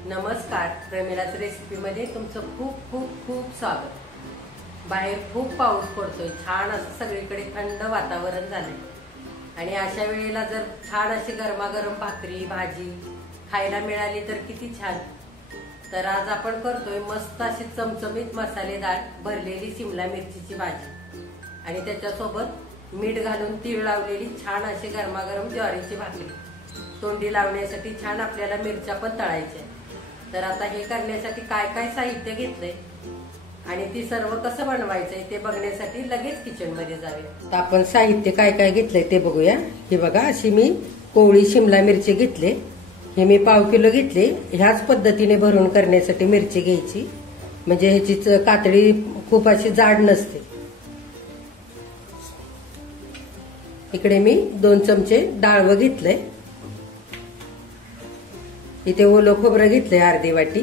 नमस्कार, प्रमिलाच रेसिपीमध्ये तुमचं खूप खूप खूप स्वागत। बाहेर खूप पाऊस पडतोय, छान असं सगळीकडे थंड वातावरण झालंय आणि अशा वेळेला जर छान अशी गरमागरम भाकरी भाजी खायला मिळाली तर किती छान। तर आज आपण करतोय मस्त अशी चमचमीत मसालेदार भरलेली शिमला मिरचीची भाजी आणि त्याच्यासोबत मीठ घालून तीळ लावलेली छान अशी गरमागरम ज्वारीची भाकरी। तोंडी लावण्यासाठी छान आपल्याला मिरच्या पण तळायच्या। तर आता हे करण्यासाठी काय काय साहित्य घेतलंय आणि ती सर्व कसं बनवायचंय ते बघण्यासाठी लगेच किचन मध्ये जाऊया। तर आपण साहित्य काय काय घेतलंय ते बघूया। हे बघा, अशी मी कोवळी शिमला मिरची घेतली, हे मी पाव किलो घेतले। ह्याच पद्धतीने भरून करण्यासाठी मिरची घ्यायची, म्हणजे ह्याची कातडी खूप अशी जाड नसते। इकडे मी 2 चमचे डाळवं घेतलंय, इथे ओलं खोबरं घेतलंय अर्धी वाटी,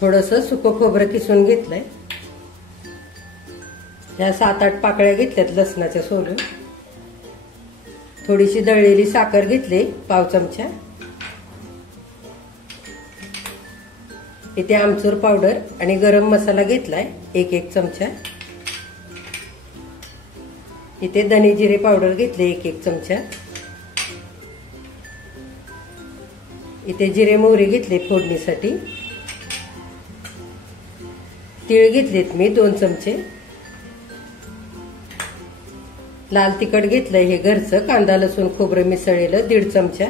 थोडंसं सुकं खोबरं किसून घेतलंय, ह्या 7-8 पाकळ्या घेतल्यात लसणाच्या सोलून, थोडीशी दळलेली साखर घेतली पाव चमचा, इथे आमचूर पावडर आणि गरम मसाला घेतलाय 1 चमचा, इथे धने जिरे पावडर घेतले 1 चमचा, इथे जिरे मोहरी घेतले फोडणीसाठी, तीळ घेतलेत मी 2 चमचे, लाल तिखट घेतलंय हे घरचं, कांदा लसूण खोबरं मिसळलेलं 1.5 चमचा,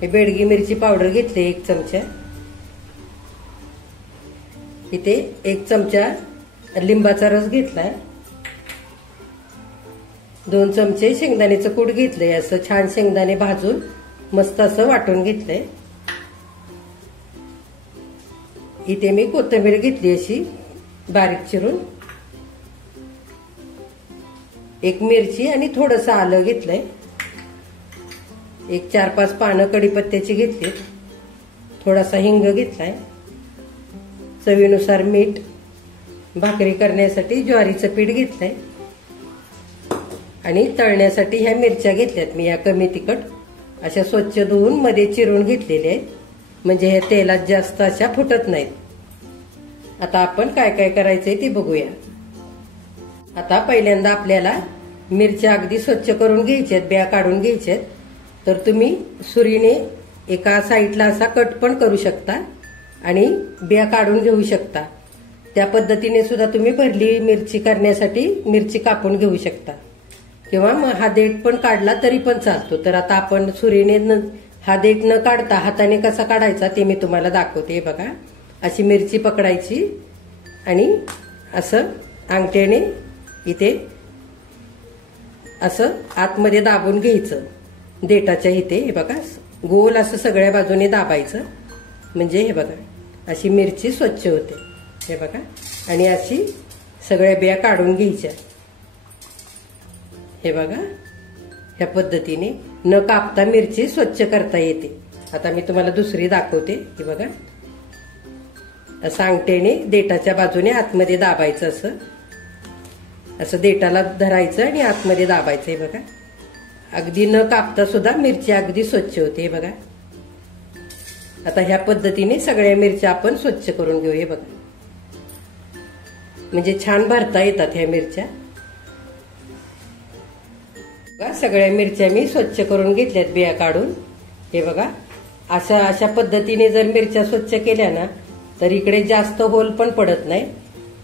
हे बेडगी मिरची पावडर घेतली 1 चमचा, इथे 1 चमचा लिंबाचा रस घेतलाय, 2 चमचे शेंगदाण्याचं कूट घेतलंय, असं छान शेंगदाणे भाजून मस्त असं वाटून घेतलंय, इथे मी कोथिंबीर घेतली अशी बारीक चिरून, 1 मिरची आणि थोडंसं आलं घेतलंय, 4-5 पानं कढीपत्त्याची घेतली, थोडासा हिंग घेतलाय, चवीनुसार मीठ, भाकरी करण्यासाठी ज्वारीचं पीठ घेतलंय आणि तळण्यासाठी ह्या मिरच्या घेतल्यात मी, या कमी तिखट अशा स्वच्छ धुवून मध्ये चिरून घेतलेल्या आहेत, म्हणजे हे तेलात जास्त अशा फुटत नाहीत। आता आपण काय काय करायचंय ते बघूया। आता पहिल्यांदा आपल्याला मिरच्या अगदी स्वच्छ करून घ्यायच्यात, ब्या काढून घ्यायच्यात। तर तुम्ही सुरीने एका साईडला असा कट पण करू शकता आणि ब्या काढून घेऊ शकता, त्या पद्धतीने सुद्धा तुम्ही भरली मिरची करण्यासाठी मिरची कापून घेऊ शकता, किंवा मग हा देठ पण काढला तरी पण चालतो। तर आता आपण सुरीने हा देठ न काढता हाताने कसा काढायचा ते मी तुम्हाला दाखवते। बघा, अशी मिरची पकडायची आणि असं अंगठ्याने इथे असं आतमध्ये दाबून घ्यायचं देठाच्या इथे। हे बघा, गोल असं सगळ्या बाजूने दाबायचं, म्हणजे हे बघा अशी मिरची स्वच्छ होते। हे बघा, आणि अशी सगळ्या बिया काढून घ्यायच्या। हे बघा, ह्या पद्धतीने न कापता मिरची स्वच्छ करता येते। आता मी तुम्हाला दुसरी दाखवते। हे बघा, असं अंगठ्याने देठाच्या बाजूने आतमध्ये दाबायचं, असं देठाला धरायचं आणि आतमध्ये दाबायचं। हे बघा, अगदी न कापता सुद्धा मिरची अगदी स्वच्छ होते। हे बघा, आता ह्या पद्धतीने सगळ्या मिरच्या आपण स्वच्छ करून घेऊ। हे बघा, म्हणजे छान भरता येतात ह्या मिरच्या। सगळ्या मिरच्या मी स्वच्छ करून घेतल्यात बिया काढून। हे बघा, अशा पद्धतीने जर मिरच्या स्वच्छ केल्या ना तर इकडे जास्त होल पण पडत नाही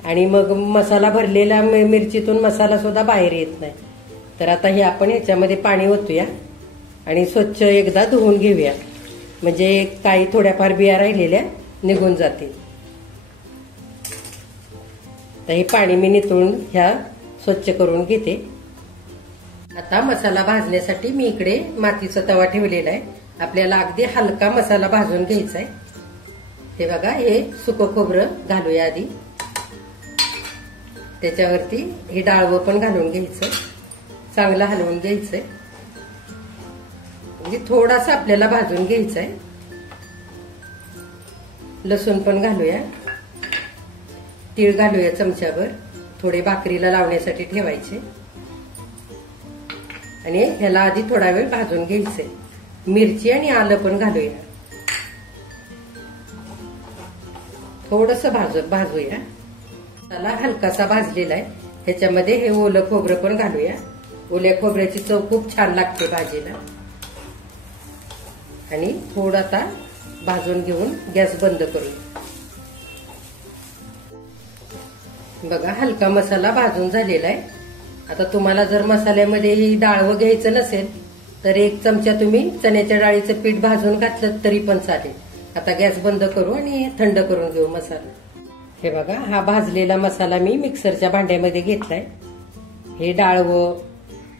आणि मग मसाला भरलेला मिरचीतून मसाला सुद्धा बाहेर येत नाही। तर आता हे आपण ह्याच्यामध्ये पाणी ओतूया आणि स्वच्छ एकदा धुवून घेऊया, म्हणजे काही थोड्याफार बिया राहिलेल्या निघून जातील। तर हे पाणी मी नितळून ह्या स्वच्छ करून घेते। आता मसाला भाजण्यासाठी मी इकडे मातीचा तवा ठेवलेला आहे, आपल्याला अगदी हलका मसाला भाजून घ्यायचा आहे। हे बघा, हे सुकं खोबरं घालूया आधी, त्याच्यावरती हे डाळवं पण घालून घ्यायचं, चांगलं हलवून घ्यायचंय, म्हणजे थोडासा आपल्याला भाजून घ्यायचंय। लसूण पण घालूया, तीळ घालूया चमच्याभर, थोडे भाकरीला लावण्यासाठी ठेवायचे आणि ह्याला आधी थोडा वेळ भाजून घ्यायचे। मिरची आणि आलं पण घालूया. थोडस भाजूया. मसाला हलकासा भाजलेला आहे. ह्याच्यामध्ये हे ओलं खोबरं पण घालूया. ओल्या खोबऱ्याची चव खूप छान लागते भाजीला. आणि थोडं आता भाजून घेऊन गॅस बंद करूया. बघा हलका मसाला भाजून झालेला आहे. आता तुम्हाला जर मसाल्यामध्ये ही डाळ घ्यायचं नसेल तर 1 चमचा तुम्ही चण्याच्या डाळीचं पीठ भाजून घातलं तरी पण चालेल. आता गॅस बंद करू आणि थंड करून घेऊ मसाला. हे बघा हा भाजलेला मसाला मी मिक्सरच्या भांड्यामध्ये घेतलाय. हे डाळवं,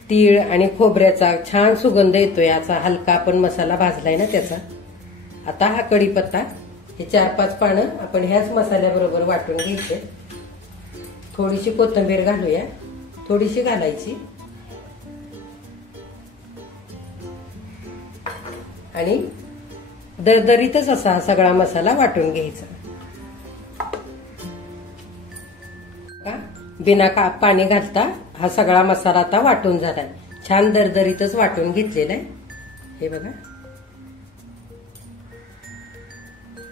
तीळ आणि खोबऱ्याचा छान सुगंध येतो. याचा हलका आपण मसाला भाजलाय ना त्याचा. आता हा कढीपत्ता, हे 4-5 पानं आपण ह्याच मसाल्याबरोबर वाटून घ्यायचे. थोडीशी कोथिंबीर घालूया. थोडीशी घालायची. आणि दरदरीतच असा हा सगळा मसाला वाटून घ्यायचा. बिना पाणी घालता हा सगळा मसाला आता वाटून झालाय. छान दरदरीतच वाटून घेतलेला आहे. हे बघा.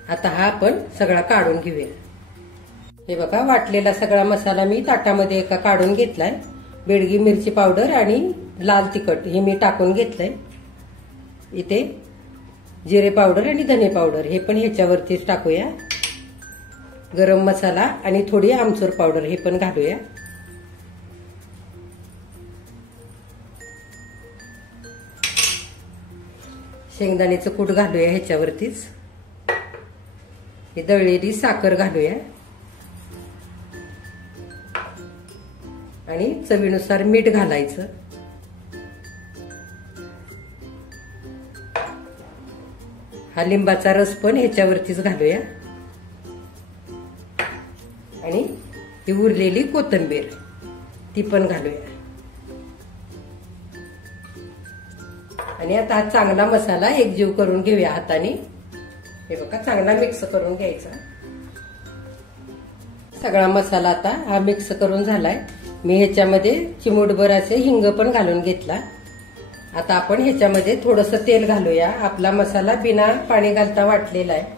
आता हा आपण सगळा काढून घेऊया. हे बघा वाटलेला सगळा मसाला मी ताटामध्ये एका काढून घेतलाय. बेडगी मिरची पावडर आणि लाल तिखट हे मी टाकून घेतलंय. इथे जिरे पावडर आणि धने पावडर हे पण ह्याच्यावरतीच टाकूया. गरम मसाला आणि थोडी आमचूर पावडर हे पण घालूया. शेंगदाण्याचं कूट घालूया ह्याच्यावरतीच. ही दळलेली साखर घालूया. आणि चवीनुसार मीठ घालायचं. हा लिंबाचा रस पण ह्याच्यावरतीच घालूया. आणि ही उरलेली कोथिंबीर ती पण घालूया. आणि आता हा चांगला मसाला एकजीव करून घेऊया हाताने. हे बघा चांगला मिक्स करून घ्यायचा. सगळा मसाला आता हा मिक्स करून झालाय. मी ह्याच्यामध्ये चिमूटभर असे हिंग पण घालून घेतला. आता आपण ह्याच्यामध्ये थोडस तेल घालूया. आपला मसाला बिना पाणी घालता वाटलेला आहे.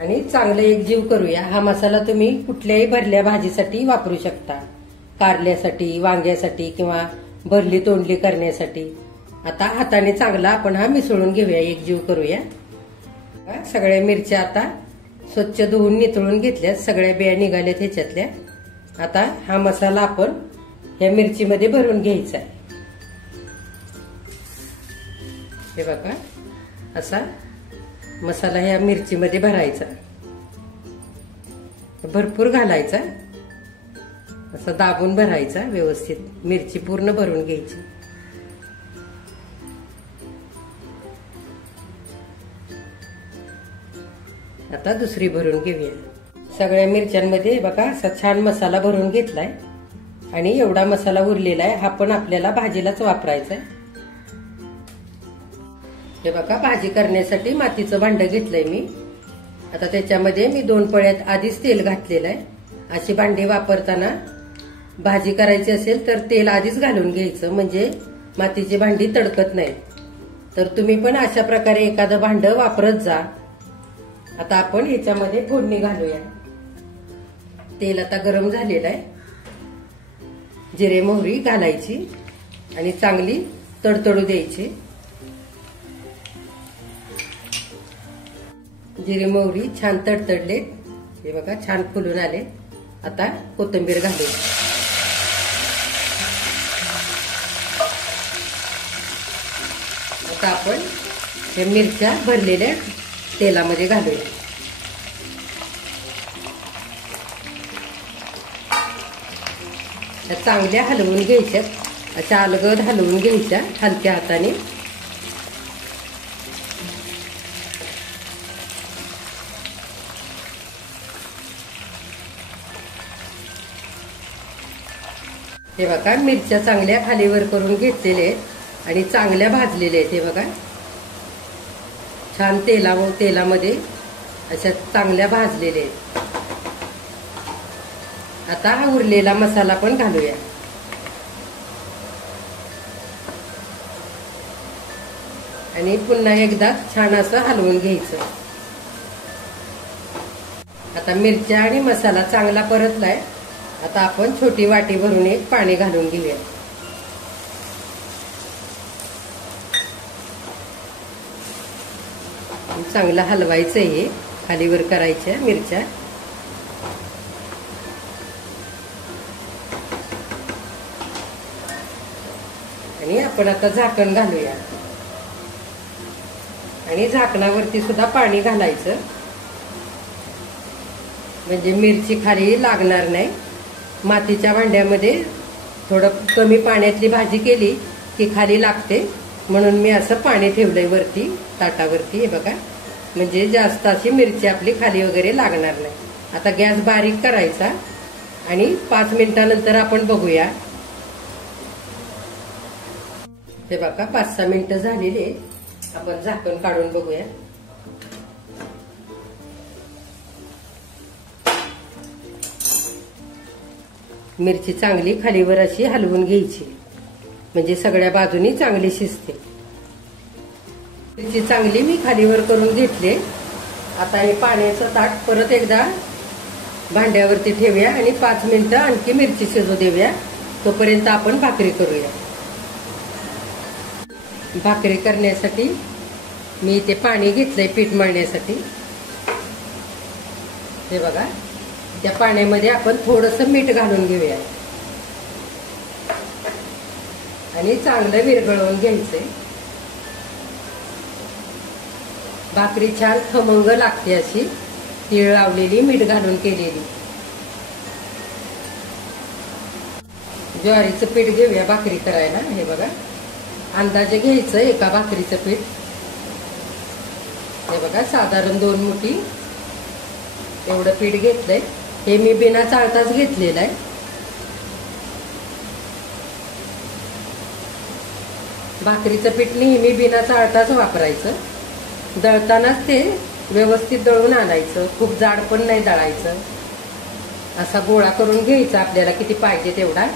आणि चांगलं एकजीव करूया. हा मसाला तुम्ही कुठल्याही भरल्या भाजीसाठी वापरू शकता. कारल्यासाठी, वांग्यासाठी किंवा भरली तोंडली करण्यासाठी. आता हाताने चांगला आपण हा मिसळून घेऊया, एकजीव करूया. सगळ्या मिरच्या आता स्वच्छ धुवून नितळून घेतल्यात. सगळ्या बिया निघाल्यात ह्याच्यातल्या. आता हा मसाला आपण ह्या मिरचीमध्ये भरून घ्यायचा आहे. हे बघा असा मसाला ह्या मिरचीमध्ये भरायचा. भरपूर घालायचा. असा दाबून भरायचा व्यवस्थित. मिरची पूर्ण भरून घ्यायची. आता दुसरी भरून घेऊया. सगळ्या मिरच्यांमध्ये बघा असा छान मसाला भरून घेतलाय. आणि एवढा मसाला उरलेला आहे. हा पण आपल्याला भाजीलाच वापरायचा आहे. हे बघा भाजी करण्यासाठी मातीचं भांड घेतलंय मी. आता त्याच्यामध्ये मी 2 पळ्यात आधीच तेल घातलेलं आहे. अशी भांडी वापरताना भाजी करायची असेल तर तेल आधीच घालून घ्यायचं, म्हणजे मातीची भांडी तडकत नाही. तर तुम्ही पण अशा प्रकारे एखादं भांड वापरत जा. आता आपण ह्याच्यामध्ये फोडणी घालूया. तेल आता गरम झालेलं आहे. जिरे मोहरी घालायची आणि चांगली तडतडू द्यायची. जिरे मोहरी छान तडतडले. हे बघा छान फुलून आले. आता कोथिंबीर घालूया. आता आपण हे मिरच्या भरलेल्या तेलामध्ये घालूया. चांगल्या हलवून घ्यायच्यात. अशा अलगद हलवून घ्यायच्या हलक्या हाताने. हे बघा मिरच्या चांगल्या खालीवर करून घेतलेल्या आहेत आणि चांगल्या भाजलेल्या आहेत. हे बघा छान तेलामध्ये अशा चांगल्या भाजलेल्या आहेत. आता हा उरलेला मसाला पण घालूया. आणि पुन्हा एकदा छान असं हलवून घ्यायचं. आता मिरच्या आणि मसाला चांगला परतलाय. आता आपण छोटी वाटी भरून एक पाणी घालून घेऊया. चांगलं हलवायचं. हे खालीवर करायच्या मिरच्या. आणि आपण आता झाकण घालूया आणि झाकणावरती सुद्धा पाणी घालायचं, म्हणजे मिरची खाली लागणार नाही. मातीच्या भांड्यामध्ये थोडं कमी पाण्यातली भाजी केली की खाली लागते, म्हणून मी असं पाणी ठेवलंय वरती ताटावरती. हे बघा, म्हणजे जास्त अशी मिरची आपली खाली वगैरे लागणार नाही. आता गॅस बारीक करायचा आणि 5 मिनिटानंतर आपण बघूया. हे बघा 5-6 मिनिटं झालेली आहे. आपण झाकण काढून बघूया. मिरची चांगली खालीवर अशी हलवून घ्यायची, म्हणजे सगळ्या बाजूनी चांगली शिजते. मिरची चांगली मी खालीवर करून घेतली. आता हे पाण्याचं ताट परत एकदा भांड्यावरती ठेवूया आणि 5 मिनिटं आणखी मिरची शिजू देऊया. तोपर्यंत आपण भाकरी करूया. भाकरी करण्यासाठी मी इथे पाणी घेतलंय पीठ मळण्यासाठी. हे बघा, त्या पाण्यामध्ये आपण थोडंसं मीठ घालून घेऊया आणि चांगलं विरघळवून घ्यायचंय. भाकरी छान खमंग लागते अशी तीळ लावलेली, मीठ घालून केलेली. ज्वारीचं पीठ घेऊया भाकरी करायला. हे बघा, अंदाजे घ्यायचं एका भाकरीचं पीठ. हे बघा, साधारण 2 मुठी एवढं पीठ घेतलंय. हे मी बिना चाळताच घेतलेलं आहे. भाकरीचं पीठ नेहमी बिना चाळताच वापरायचं. दळतानाच ते व्यवस्थित दळून आणायचं. खूप जाड पण नाही दळायचं. असा गोळा करून घ्यायचा आपल्याला किती पाहिजे तेवढा.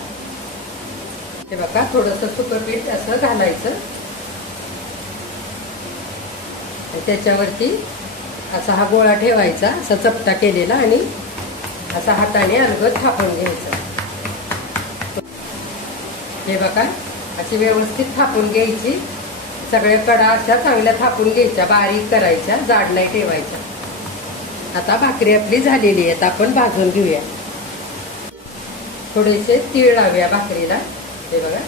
हे बघा, थोडंसं सुकं पीठ असं घालायचं. त्याच्यावरती असा हा गोळा ठेवायचा, असा चपटा केलेला, आणि असा हाताने अलगद थापून घ्यायचा. हे बघा, अशी व्यवस्थित थापून घ्यायची. सगळ्या कडा अशा चांगल्या थापून घ्यायच्या, बारीक करायच्या, जाड नाही ठेवायच्या. आता भाकरी आपली झालेली आहे. आता आपण भाजून घेऊया. थोडेसे तीळ लावूया भाकरीला. हे बघा,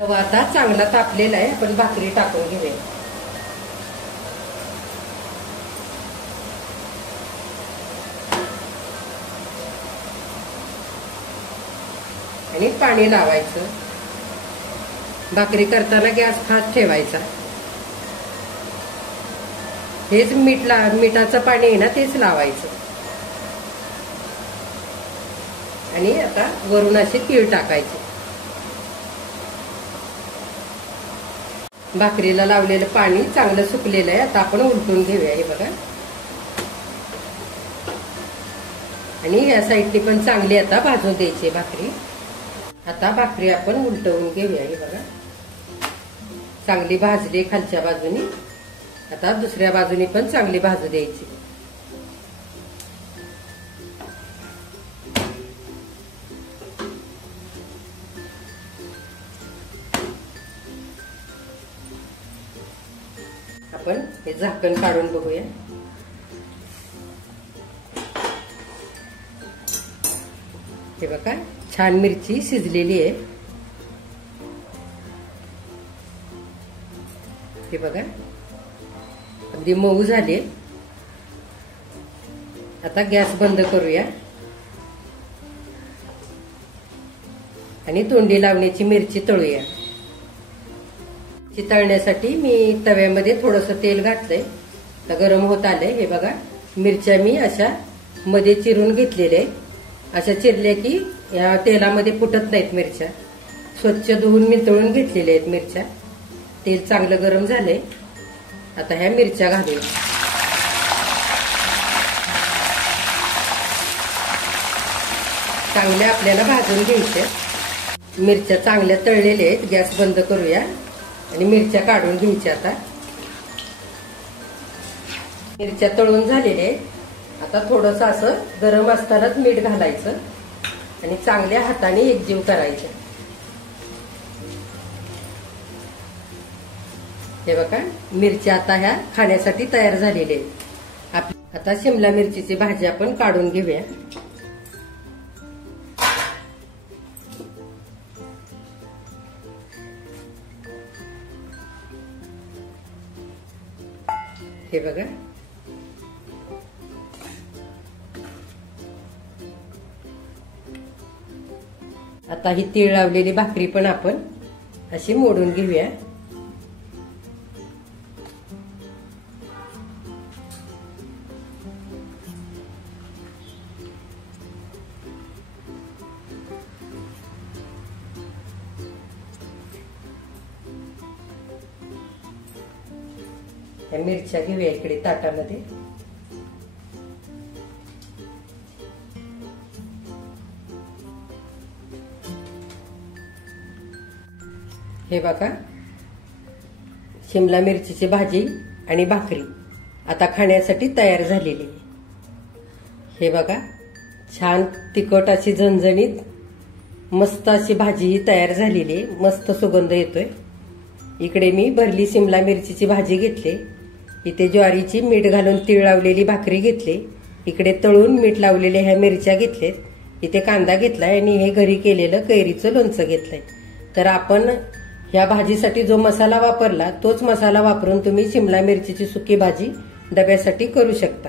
तवा आता चांगला तापलेला आहे. आपण भाकरी टाकून घेऊया. आणि पाणी लावायचं. भाकरी करताना गॅस फास्ट ठेवायचा. हेच मिठाचं पाणी आहे ना, तेच लावायचं. आणि आता वरून असे तीळ टाकायचे. भाकरीला लावलेलं पाणी चांगलं सुकलेलं आहे. आता आपण उलटून घेऊया. हे बघा, आणि या साईडनी पण चांगली आता भाजून द्यायची भाकरी. आता भाकरी आपण उलटवून घेऊया. हे बघा, चांगली भाजली खालच्या बाजूनी. आता दुसऱ्या बाजूनी पण चांगली भाजू द्यायची. आपण हे झाकण काढून बघूया. हे बघा, छान मिरची शिजलेली आहे. हे बघा, अगदी मऊ झाली. आता गॅस बंद करूया आणि तोंडी लावण्याची मिरची तळूया. तळण्यासाठी मी तव्यामध्ये थोडंसं तेल घातलंय. तर गरम होत आलंय. हे बघा, मिरच्या मी अशा मध्ये चिरून घेतलेल्या आहेत. अशा चिरल्या की या तेलामध्ये फुटत नाहीत मिरच्या. स्वच्छ धुवून नितळून घेतलेल्या आहेत मिरच्या. तेल चांगलं गरम झालंय. आता ह्या मिरच्या घालूया. चांगल्या आपल्याला भाजून घ्यायच्या। मिरच्या चांगल्या तळलेल्या आहेत, गॅस बंद करूया आणि मिरच्या काढून घ्यायच्या। आता मिरच्या तळून झालेल्या आहेत। आता थोडंसं असं गरम असतानाच मीठ घालायचं आणि चांगल्या हाताने एकजीव करायचं। हे बघा, मिरच्या आता ह्या खाण्यासाठी तयार झालेल्या आहेत। आता शिमला मिरचीची भाजी आपण काढून घेऊया। हे बघा, आता ही तीळ लावलेली भाकरी पण आपण अशी मोडून घेऊया। मिरच्या घेऊया इकडे ताटामध्ये। हे बघा, शिमला मिरचीची भाजी आणि भाकरी आता खाण्यासाठी तयार झालेली। हे बघा, छान तिखट अशी झणझणीत मस्त अशी भाजी ही तयार झालेली आहे। मस्त सुगंध येतोय। इकडे मी भरली शिमला मिरचीची भाजी घेतली, इथे ज्वारीची मीठ घालून तीळ लावलेली भाकरी घेतली, इकडे तळून मीठ लावलेल्या ह्या मिरच्या घेतलेत, इथे कांदा घेतलाय आणि हे घरी केलेलं कैरीचं लोणचं घेतलंय। तर आपण ह्या भाजीसाठी जो मसाला वापरला तोच मसाला वापरून तुम्ही शिमला मिरचीची सुकी भाजी डब्यासाठी करू शकता।